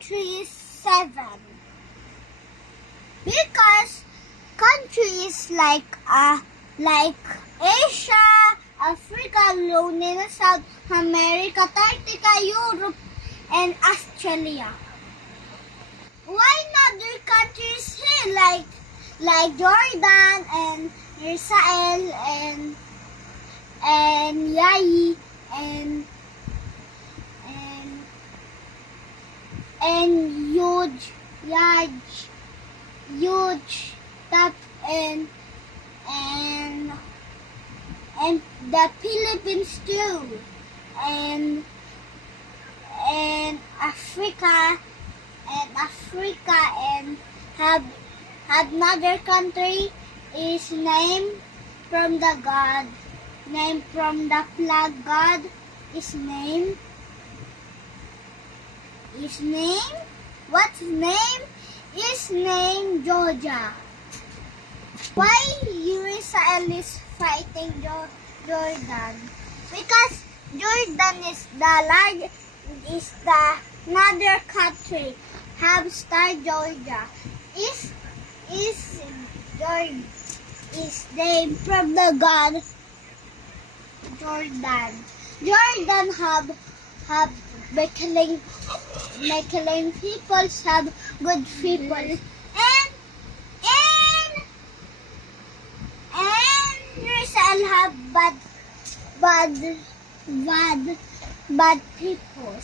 country is 7. Because country is like Asia, Africa, Luna, South America, Antarctica, Europe, and Australia. Why not other countries here like Jordan and Israel and Yai and huge that and the Philippines too and Africa and have another country is named from the God, named from the flag God is name. What's name? Is named Georgia. Why Israel is fighting Jordan? Because Jordan is another country. Have star Georgia. Is named from the God Jordan. Jordan have killing people, have good people, and Israel have bad people.